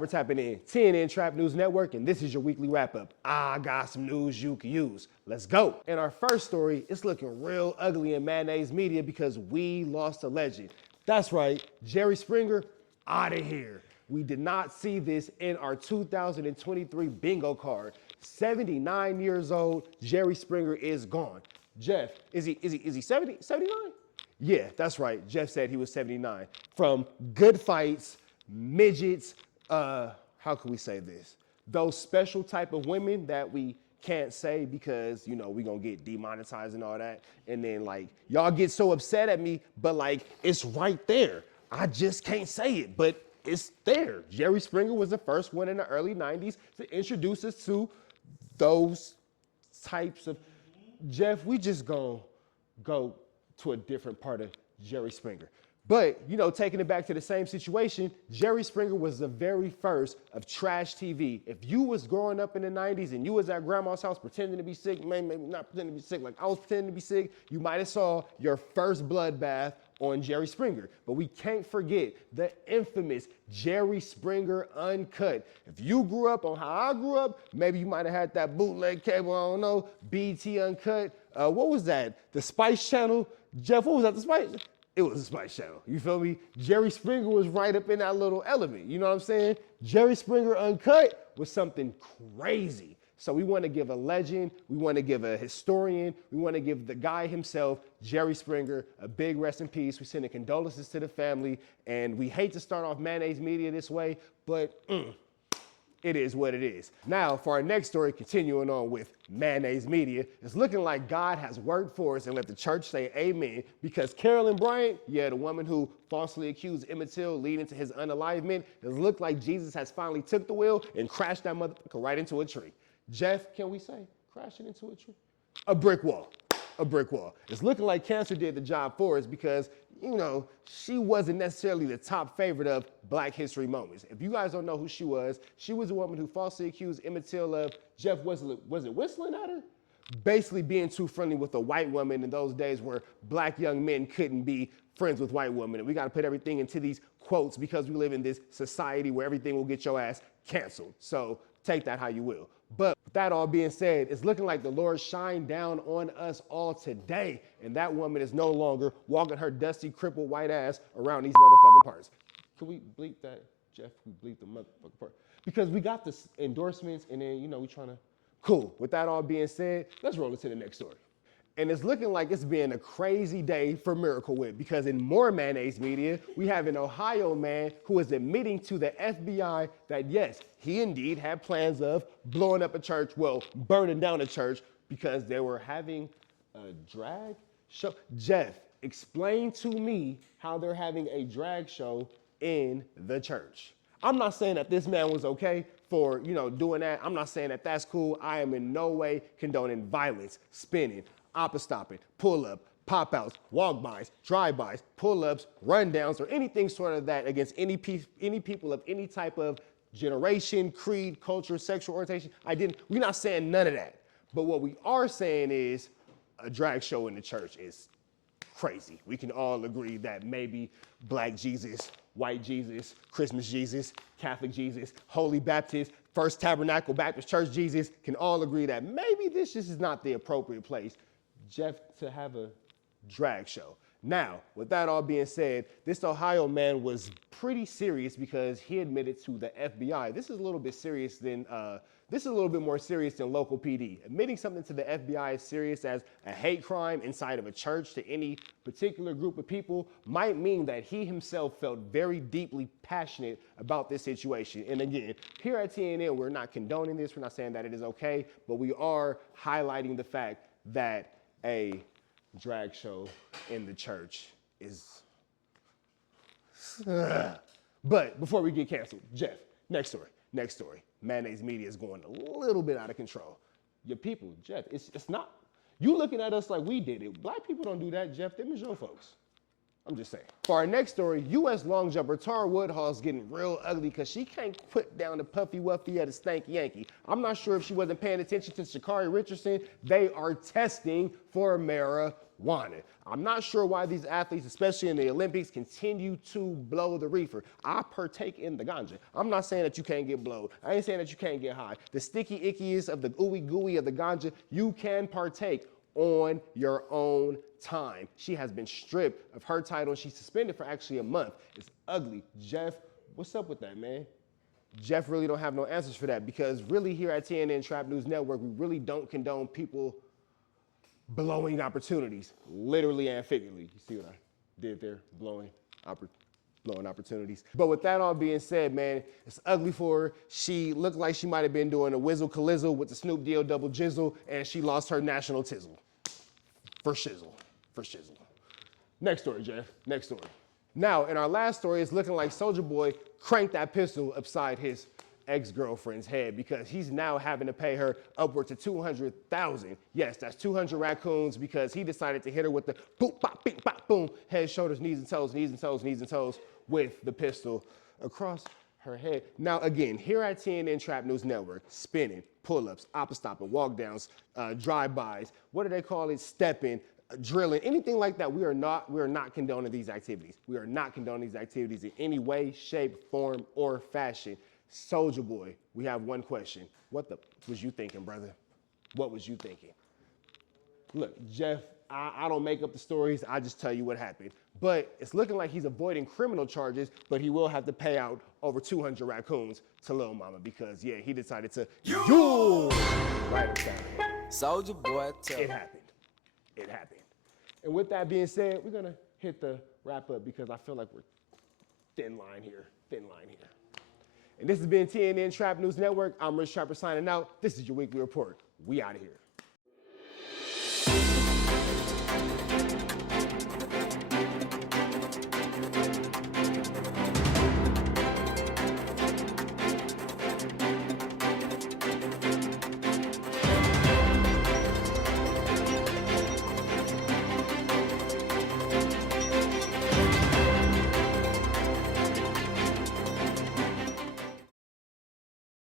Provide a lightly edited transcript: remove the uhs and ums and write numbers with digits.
We're tapping in TNN Trap News Network, and this is your weekly wrap-up. I got some news you can use. Let's go. In our first story, it's looking real ugly in mayonnaise media because we lost a legend. That's right, Jerry Springer, out of here. We did not see this in our 2023 bingo card. 79 years old, Jerry Springer is gone. Jeff, is he 70, 79? Yeah, that's right. Jeff said he was 79. From good fights, midgets, how can we say this? Those special type of women that we can't say because, you know, we gonna get demonetized and all that. And then like, y'all get so upset at me, but like, it's right there. I just can't say it, but it's there. Jerry Springer was the first one in the early 90s to introduce us to those types of, Jeff, we just gonna go to a different part of Jerry Springer. But, you know, taking it back to the same situation, Jerry Springer was the very first of trash TV. If you was growing up in the 90s and you was at grandma's house pretending to be sick, maybe not pretending to be sick, like I was pretending to be sick, you might have saw your first bloodbath on Jerry Springer. But we can't forget the infamous Jerry Springer Uncut. If you grew up on how I grew up, maybe you might have had that bootleg cable, I don't know, BT Uncut. What was that? The Spice Channel? Jeff, what was that, the Spice? It was a Spice Channel, you feel me? Jerry Springer was right up in that little element, you know what I'm saying? Jerry Springer Uncut was something crazy. So we want to give a legend, we want to give a historian, we want to give the guy himself, Jerry Springer, a big rest in peace. We send condolences to the family, and we hate to start off mayonnaise media this way, but it is what it is. Now, for our next story, continuing on with mayonnaise media, it's looking like God has worked for us and let the church say amen, because Carolyn Bryant, yeah, the woman who falsely accused Emmett Till leading to his unalivement, it looked like Jesus has finally took the wheel and crashed that motherfucker right into a tree. Jeff, can we say crashing into a tree? A brick wall. A brick wall. It's looking like cancer did the job for us because, you know, she wasn't necessarily the top favorite of Black History moments. If you guys don't know who she was a woman who falsely accused Emmett Till of, Jeff, was it whistling at her? Basically being too friendly with a white woman in those days where Black young men couldn't be friends with white women. And we got to put everything into these quotes because we live in this society where everything will get your ass canceled. So take that how you will. But with that all being said, it's looking like the Lord shined down on us all today. And that woman is no longer walking her dusty, crippled white ass around these motherfucking parts. Can we bleep that, Jeff? Can we bleep the motherfucking part? Because we got the endorsements and then, you know, we trying to, cool. With that all being said, let's roll into the next story. And it's looking like it's been a crazy day for Miracle Whip because in more mayonnaise media, we have an Ohio man who is admitting to the FBI that yes, he indeed had plans of blowing up a church, well, burning down a church because they were having a drag show. Jeff, explain to me how they're having a drag show in the church. I'm not saying that this man was okay for, you know, doing that. I'm not saying that that's cool. I am in no way condoning violence, spinning, oppa stopping, pull up, pop outs, walk bys, drive bys, pull ups, rundowns, or anything sort of that against any people of any type of generation, creed, culture, sexual orientation. We're not saying none of that. But what we are saying is a drag show in the church is crazy. We can all agree that maybe Black Jesus, white Jesus, Christmas Jesus, Catholic Jesus, Holy Baptist, First Tabernacle Baptist Church Jesus can all agree that maybe this just is not the appropriate place, Jeff, to have a drag show. Now, with that all being said, this Ohio man was pretty serious because he admitted to the FBI. This is a little bit serious than, this is a little bit more serious than local PD. Admitting something to the FBI as serious as a hate crime inside of a church to any particular group of people might mean that he himself felt very deeply passionate about this situation. And again, here at TNN, we're not condoning this. We're not saying that it is okay, but we are highlighting the fact that a drag show in the church is. But before we get canceled, Jeff, next story. Mayonnaise media is going a little bit out of control. Your people, Jeff, it's not. You looking at us like we did it. Black people don't do that, Jeff. Them is your folks. I'm just saying. For our next story, U.S. long jumper Tara Woodhull's getting real ugly because she can't put down the puffy wuffy at a stank Yankee. I'm not sure if she wasn't paying attention to Sha'Carri Richardson. They are testing for marijuana. marijuana. I'm not sure why these athletes, especially in the Olympics, continue to blow the reefer. I partake in the ganja. I'm not saying that you can't get blowed. I ain't saying that you can't get high. The sticky ickiest of the ooey gooey of the ganja, you can partake on your own time. She has been stripped of her title. She's suspended for actually a month. It's ugly. Jeff, what's up with that, man? Jeff really don't have no answers for that, because really here at TNN Trap News Network, we really don't condone people blowing opportunities, literally and figuratively. You see what I did there? Blowing opportunities. But with that all being said, man, it's ugly for her. She looked like she might have been doing a whizzle calizzle with the Snoop Deal double jizzle, and she lost her national tizzle. For shizzle. Next story, Jeff. Next story. Now, in our last story, it's looking like Soulja Boy cranked that pistol upside his ex-girlfriend's head, because he's now having to pay her upwards to $200,000. Yes, that's 200 raccoons, because he decided to hit her with the boom, bop, bing, bop, boom, head, shoulders, knees and toes, knees and toes, knees and toes, with the pistol across her head. Now, again, here at TNN Trap News Network, spinning, pull-ups, oppa-stopping, walk-downs, drive-bys, what do they call it? Stepping, drilling, anything like that. We are not condoning these activities. We are not condoning these activities in any way, shape, form, or fashion. Soulja Boy, we have one question. What the was you thinking, brother? What was you thinking? Look, Jeff, I don't make up the stories. I just tell you what happened. But it's looking like he's avoiding criminal charges, but he will have to pay out over 200 raccoons to Lil Mama, because, yeah, he decided to right upside her. Soulja Boy, It happened. It happened. And with that being said, we're going to hit the wrap up, because I feel like we're thin line here. And this has been TNN Trap News Network. I'm Rich Trapper signing out. This is your weekly report. We out of here.